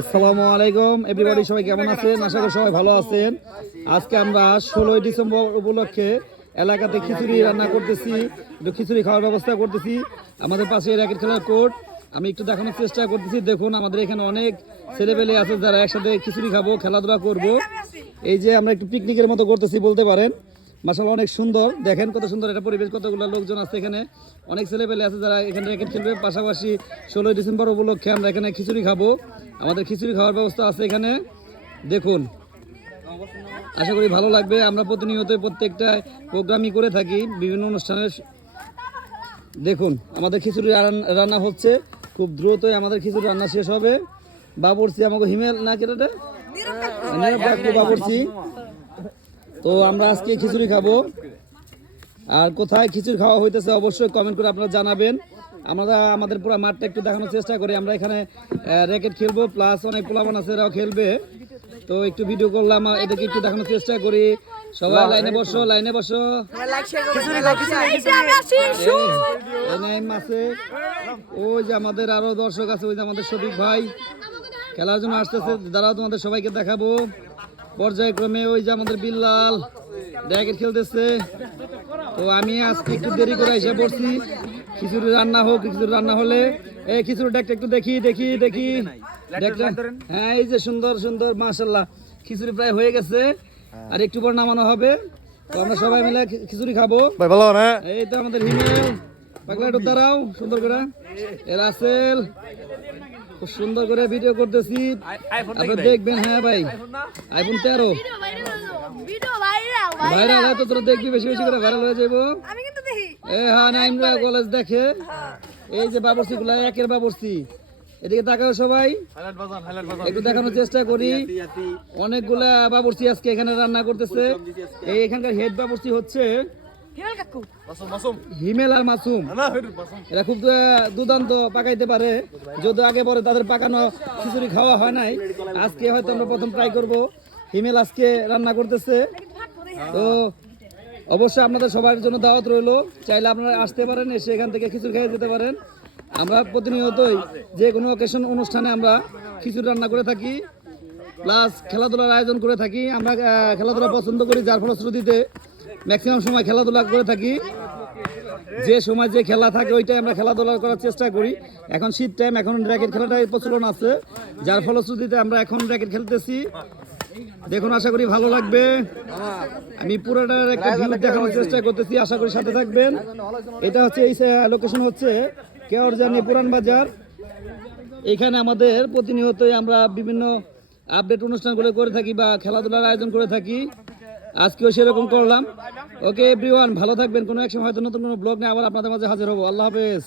আসসালামু আলাইকুম এভরিবডি, সবাই কেমন আছেন? আশা করি সবাই ভালো আছেন। আজকে আমরা 16ই ডিসেম্বর উপলক্ষে এলাকাতে খিচুড়ি রান্না করতেছি, একটু খিচুড়ি খাওয়ার ব্যবস্থা করতেছি। আমাদের পাশে র্যাকেট খেলার কোর্ট, আমি একটু দেখানোর চেষ্টা করতেছি। দেখুন, আমাদের এখানে অনেক ছেলেপেলে আছে যারা একসাথে খিচুড়ি খাবো, খেলাধুলা করব। এই যে আমরা একটু পিকনিকের মতো করতেছি বলতে পারেন। মাশাআল্লাহ, অনেক সুন্দর, দেখেন কত সুন্দর এটা পরিবেশ, কতগুলো লোকজন আছে এখানে, অনেক ছেলেপেলে আছে যারা এখানে র্যাকেট খেলবে। পাশাপাশি 16ই ডিসেম্বর উপলক্ষে আমরা এখানে খিচুড়ি খাবো। আমাদের খিচুড়ি খাওয়ার ব্যবস্থা আছে এখানে, দেখুন। আশা করি ভালো লাগবে। আমরা প্রতিনিয়ত প্রত্যেকটা প্রোগ্রামই করে থাকি, বিভিন্ন অনুষ্ঠানের। দেখুন, আমাদের খিচুড়ি রান্না হচ্ছে, খুব দ্রুতই আমাদের খিচুড়ি রান্না শেষ হবে। বাবুর্চি আমাকে হিমেল না কেটে বাবুর্চি। তো আমরা আজকে খিচুড়ি খাবো। আর কোথায় খিচুড়ি খাওয়া হইতেছে অবশ্যই কমেন্ট করে আপনারা জানাবেন। আমরা আমাদের পুরো মাঠটা একটু দেখানোর চেষ্টা করি। আমরা এখানে র্যাকেট খেলবো, প্লাস অনেক পোলাপান আছে এরাও খেলবে। তো একটু ভিডিও করলাম, এদেরকে একটু দেখানোর চেষ্টা করি। সবাই লাইনে বসো, লাইনে বসো। আছে ওই যে আমাদের আরো দর্শক আছে, ওই যে আমাদের শফিক ভাই খেলার জন্য আসতেছে, দাঁড়াও তোমাদের সবাইকে দেখাবো পর্যায়ক্রমে। ওই যে আমাদের বিল্লাল র্যাকেট খেলতেছে। তো আমি আজকে একটু দেরি করে এসে পড়ছি। খিচুড়ি রান্না হোক, খিচুড়ি রান্না হলে এই খিচুড়ি ডাকটা একটু দেখি দেখি দেখি ডাকটা। হ্যাঁ, এই যে সুন্দর সুন্দর, মাশাআল্লাহ, খিচুড়ি প্রায় হয়ে গেছে, আর একটু পর নামানো হবে। তো আমরা সবাই মিলে খিচুড়ি খাবো। এই তো আমাদের হিমেল পাগলা, একটু দাঁড়াও সুন্দর করে। এর আসেল খুব সুন্দর করে ভিডিও করতেছি, আপনি দেখবেন। হ্যাঁ ভাই, আইফোন 13 ভাইরাল হয় তো, তোরা দেখবি বেশি বেশি করে ভাইরাল হয়ে যাবো। হ্যাঁ, নাইমরা কলেজ দেখে। এই যে বাবরচি গুলা, একের বাবরচি, এদিকে তাকাও সবাই, একটু দেখানোর চেষ্টা করি। অনেকগুলা বাবরচি আজকে এখানে রান্না করতেছে। এই এখানকার হেড বাবরচি হচ্ছে হিমেল আর মাসুম। এরা খুব দুর্দান্ত পাকাইতে পারে, যদি আগে পরে তাদের পাকানো খিচুড়ি খাওয়া হয় নাই। আজকে হয়তো আমরা প্রথম ট্রাই করব। হিমেল আজকে রান্না করতেছে। তো অবশ্যই আপনাদের সবার জন্য দাওয়াত রইলো, চাইলে আপনারা আসতে পারেন, এসে এখান থেকে খিচুড়ি খেয়ে যেতে পারেন। আমরা প্রতিনিয়তই যে কোনো অকেশন অনুষ্ঠানে আমরা খিচুড়ি রান্না করে থাকি, প্লাস খেলাধুলার আয়োজন করে থাকি। আমরা খেলাধুলা পছন্দ করি, যার ফলশ্রুতিতে ম্যাক্সিমাম সময় খেলাধুলা করে থাকি। যে সময় যে খেলা থাকে ওইটাই আমরা খেলাধুলা করার চেষ্টা করি। এখন শীত টাইম, এখন র্যাকেট খেলাটাই প্রচলন আছে, যার ফলশ্রুতিতে আমরা এখন র্যাকেট খেলতেছি। দেখুন, আশা করি ভালো লাগবে। আমি পুরোটার একটা ভিউ দেখানোর চেষ্টা করতেছি, আশা করি সাথে থাকবেন। এটা হচ্ছে, এই লোকেশন হচ্ছে কেওরজানি পুরান বাজার। এখানে আমাদের প্রতিনিয়তই আমরা বিভিন্ন আপডেট অনুষ্ঠানগুলো করে থাকি বা খেলাধুলার আয়োজন করে থাকি। আজকেও সেরকম করলাম। ওকে এভরিওয়ান, ভালো থাকবেন। কোনো এক সময় হয়তো নতুন কোনো ব্লগ নিয়ে আবার আপনাদের মাঝে হাজির হবো। আল্লাহ হাফেজ।